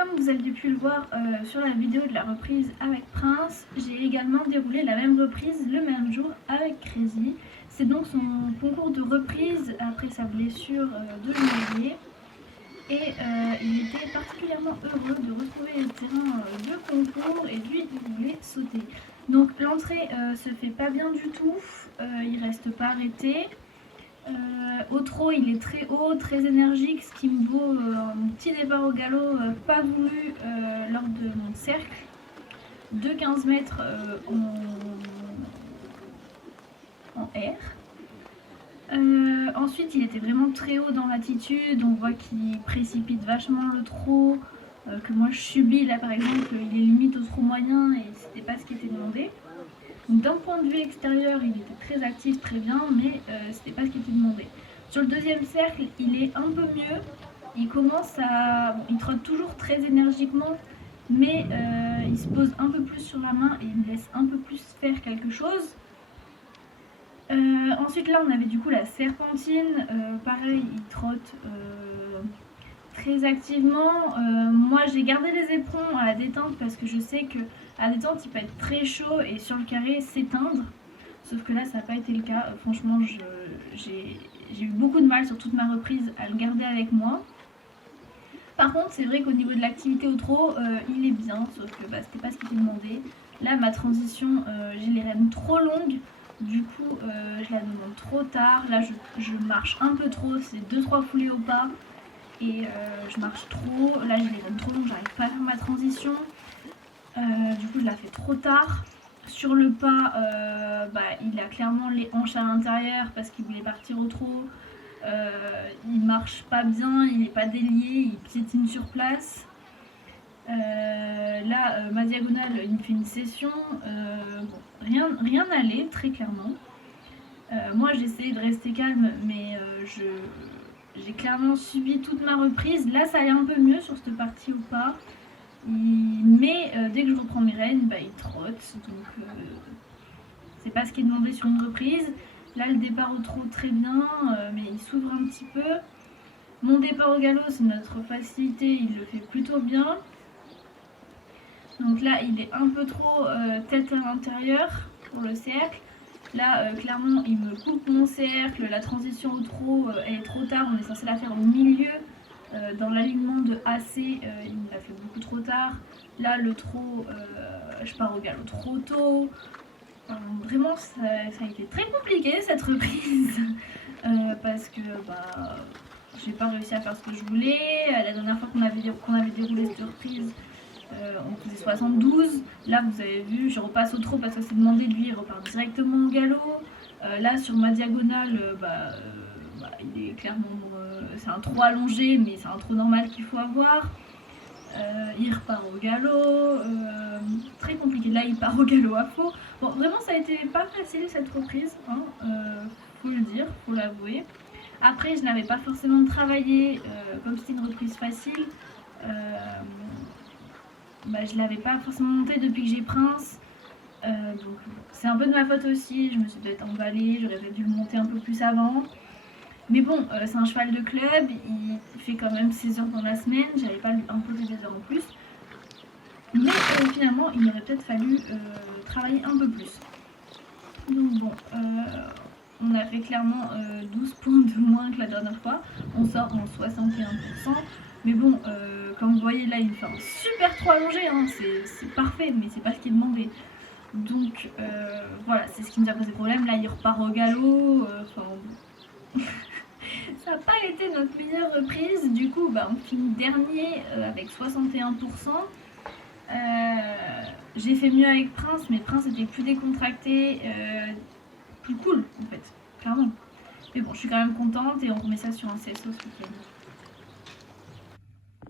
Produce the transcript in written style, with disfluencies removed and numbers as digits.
comme vous aviez pu le voir sur la vidéo de la reprise avec Prince, j'ai également déroulé la même reprise le même jour avec Crazy. C'est donc son concours de reprise après sa blessure de janvier. Et il était particulièrement heureux de retrouver le terrain de concours et lui il voulait sauter. Donc l'entrée se fait pas bien du tout, il reste pas arrêté. Au trot il est très haut, très énergique, ce qui me vaut un petit départ au galop pas voulu lors de mon cercle de 15 mètres en R. Ensuite il était vraiment très haut dans l'attitude, on voit qu'il précipite vachement le trot, que moi je subis là par exemple, il est limite au trot moyen et c'était pas ce qui était demandé. Donc d'un point de vue extérieur il était très actif, très bien, mais c'était pas ce qui était demandé. Sur le deuxième cercle il est un peu mieux, il commence à... Bon, il trotte toujours très énergiquement, mais il se pose un peu plus sur la main et il me laisse un peu plus faire quelque chose. Ensuite là on avait du coup la serpentine, pareil il trotte très activement. Moi j'ai gardé les éperons à la détente parce que je sais que à la détente il peut être très chaud et sur le carré s'éteindre, sauf que là ça n'a pas été le cas. Franchement j'ai eu beaucoup de mal sur toute ma reprise à le garder avec moi. Par contre c'est vrai qu'au niveau de l'activité au trot il est bien, sauf que c'était pas ce qui était demandé. Là ma transition, j'ai les rênes trop longues. Du coup, je la demande trop tard. Là, je marche un peu trop. C'est 2-3 foulées au pas. Et je marche trop. Là, j'ai les rênes trop longues. J'arrive pas à faire ma transition. Du coup, je la fais trop tard. Sur le pas, il a clairement les hanches à l'intérieur parce qu'il voulait partir au trot. Il marche pas bien. Il est pas délié. Il piétine sur place. Là, ma diagonale, il me fait une session, rien n'allait, très clairement. Moi, j'essayais de rester calme, mais j'ai clairement subi toute ma reprise. Là, ça allait un peu mieux sur cette partie ou pas. Mais dès que je reprends mes rênes, il trotte, donc c'est pas ce qui est demandé sur une reprise. Là, le départ au trot, très bien, mais il s'ouvre un petit peu. Mon départ au galop, c'est notre facilité, il le fait plutôt bien. Donc là il est un peu trop tête à l'intérieur pour le cercle. Là clairement il me coupe mon cercle, la transition au trot elle est trop tard, on est censé la faire au milieu. Dans l'alignement de AC il me l'a fait beaucoup trop tard. Là le trot, je pars au galop trop tôt. Vraiment ça a été très compliqué cette reprise parce que j'ai pas réussi à faire ce que je voulais. La dernière fois qu'on avait déroulé cette reprise, on faisait 72. Là vous avez vu, je repasse au trot parce que c'est demandé, lui il repart directement au galop. Là sur ma diagonale, il est clairement c'est un trot allongé, mais c'est un trot normal qu'il faut avoir. Il repart au galop, très compliqué. Là il part au galop à faux. Bon, vraiment ça a été pas facile cette reprise, hein, faut le dire, faut l'avouer. Après je n'avais pas forcément travaillé, comme c'était une reprise facile, je l'avais pas forcément monté depuis que j'ai Prince, donc c'est un peu de ma faute aussi, je me suis peut-être emballée, j'aurais peut-être dû le monter un peu plus avant. Mais bon, c'est un cheval de club, il fait quand même 16 heures dans la semaine, j'avais pas imposé des heures en plus. Mais finalement, il aurait peut-être fallu travailler un peu plus. Donc bon, on a fait clairement 12 points de moins que la dernière fois, on sort en 61%. Mais bon, comme vous voyez là, il me fait un super 3 allongé, hein, c'est parfait, mais c'est pas ce qui est demandé. Donc voilà, c'est ce qui nous a posé problème. Là, il repart au galop, ça n'a pas été notre meilleure reprise. Du coup, on finit dernier avec 61%. J'ai fait mieux avec Prince, mais Prince était plus décontracté, plus cool en fait, clairement. Mais bon, je suis quand même contente et on remet ça sur un CSO ce week-end.